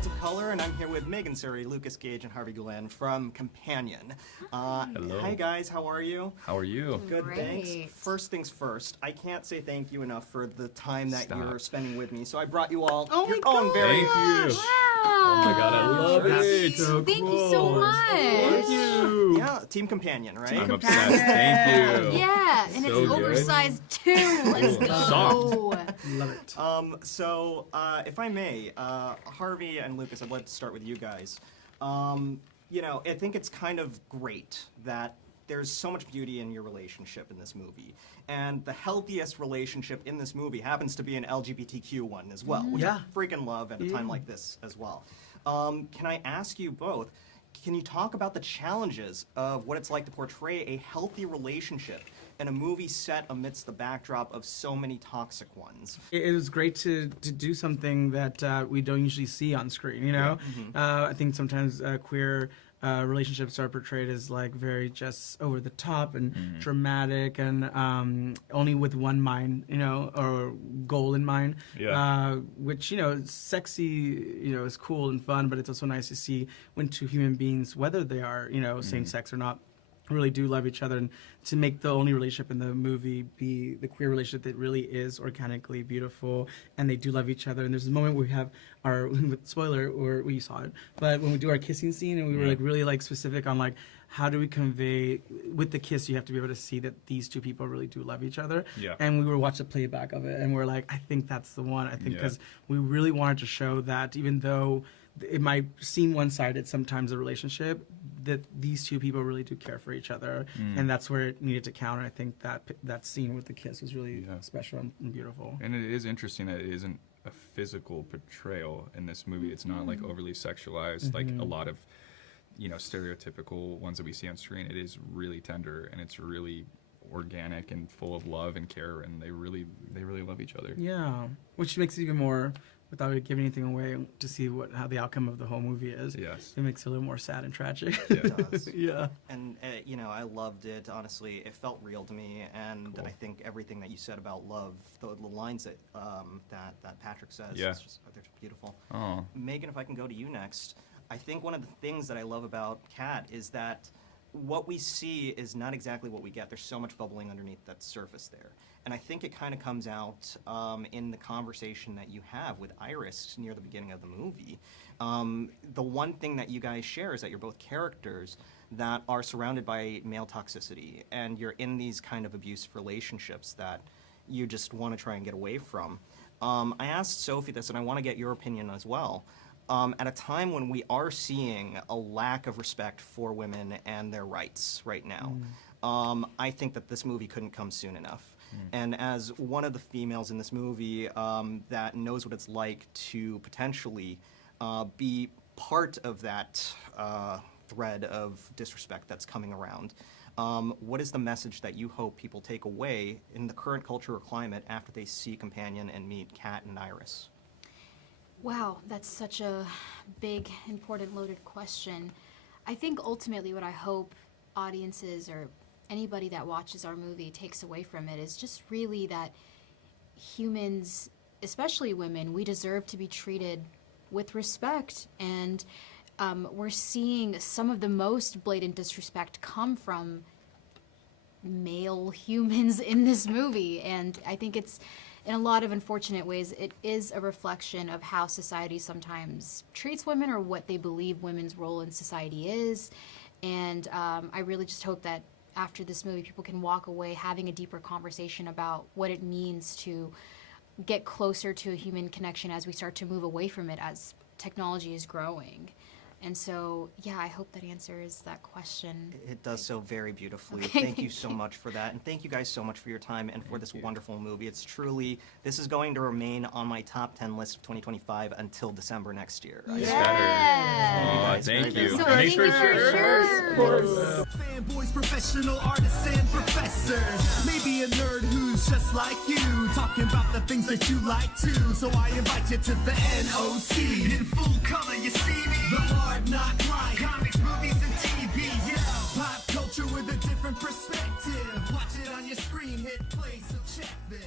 Nerds of Color, and I'm here with Megan Suri, Lukas Gage, and Harvey Guillén from Companion. Hello. Hi guys, how are you? How are you? Good, Great. thanks. First things first, I can't say thank you enough for the time that Stop. you're spending with me, so I brought you all Oh my your own very... Thank you. Wow. Oh my god, I love That's it. so Thank you so much. Thank you. Yeah, Team Companion, right? I'm obsessed. Thank you. Yeah, and So it's good. oversized too. Let's go. Love it. So, if I may, Harvey and Lukas, I'd like to start with you guys. You know, I think it's kind of great that there's so much beauty in your relationship in this movie. And the healthiest relationship in this movie happens to be an LGBTQ one as well, which I freaking love at a time like this as well. Can I ask you both, can you talk about the challenges of what it's like to portray a healthy relationship in a movie set amidst the backdrop of so many toxic ones? It was great to do something that we don't usually see on screen, you know? I think sometimes queer relationships are portrayed as like very just over the top and dramatic and only with one mind, you know, or goal in mind. Yeah. Which, you know, sexy, you know, is cool and fun, but it's also nice to see when two human beings, whether they are, you know, same sex or not, really do love each other, and to make the only relationship in the movie be the queer relationship that really is organically beautiful, and they do love each other. And there's a moment where we have our spoiler, or we saw it, but when we do our kissing scene, and we were like really like specific on like how do we convey with the kiss, you have to be able to see that these two people really do love each other. Yeah. And we were watching the playback of it, and we're like, I think that's the one. I think because we really wanted to show that even though it might seem one-sided sometimes, a relationship, that these two people really do care for each other, and that's where it needed to count. And I think that scene with the kiss was really special and beautiful. And it is interesting that it isn't a physical portrayal in this movie. It's not like overly sexualized, like a lot of, you know, stereotypical ones that we see on screen. It is really tender, and it's really organic and full of love and care, and they really love each other. Yeah, which makes it even more, without giving anything away, to see how the outcome of the whole movie is. Yes. It makes it a little more sad and tragic. Yeah. It does. Yeah. And, you know, I loved it, honestly. It felt real to me, and I think everything that you said about love, the lines that that Patrick says, they're just beautiful. Oh. Megan, if I can go to you next, I think one of the things that I love about Kat is that what we see is not exactly what we get. There's so much bubbling underneath that surface there. And I think it kind of comes out in the conversation that you have with Iris near the beginning of the movie. The one thing that you guys share is that you're both characters that are surrounded by male toxicity, and you're in these kind of abusive relationships that you just want to try and get away from. I asked Sophie this, and I want to get your opinion as well. At a time when we are seeing a lack of respect for women and their rights right now, I think that this movie couldn't come soon enough. And as one of the females in this movie that knows what it's like to potentially be part of that thread of disrespect that's coming around, what is the message that you hope people take away in the current culture or climate after they see Companion and meet Kat and Iris? Wow, that's such a big, important, loaded question. I think ultimately what I hope audiences or anybody that watches our movie takes away from it is just really that humans, especially women, we deserve to be treated with respect. And we're seeing some of the most blatant disrespect come from male humans in this movie. And I think it's, in a lot of unfortunate ways, it is a reflection of how society sometimes treats women or what they believe women's role in society is. And I really just hope that after this movie, people can walk away having a deeper conversation about what it means to get closer to a human connection as we start to move away from it as technology is growing. And so, yeah, I hope that answers that question. It does so very beautifully. Okay, Thank you so much for that. And thank you guys so much for your time and for this wonderful movie. It's truly, this is going to remain on my top 10 list of 2025 until December next year. Yeah. Oh, thank you. So Thanks for sharing. Fanboys, professional artists, and professors. Maybe a nerd who's just like you, talking about the things that you like too. So I invite you to the NOC. In full color, you see me. The hard knock life, comics, movies, and TV. Yeah, pop culture with a different perspective. Watch it on your screen, hit play, so check this.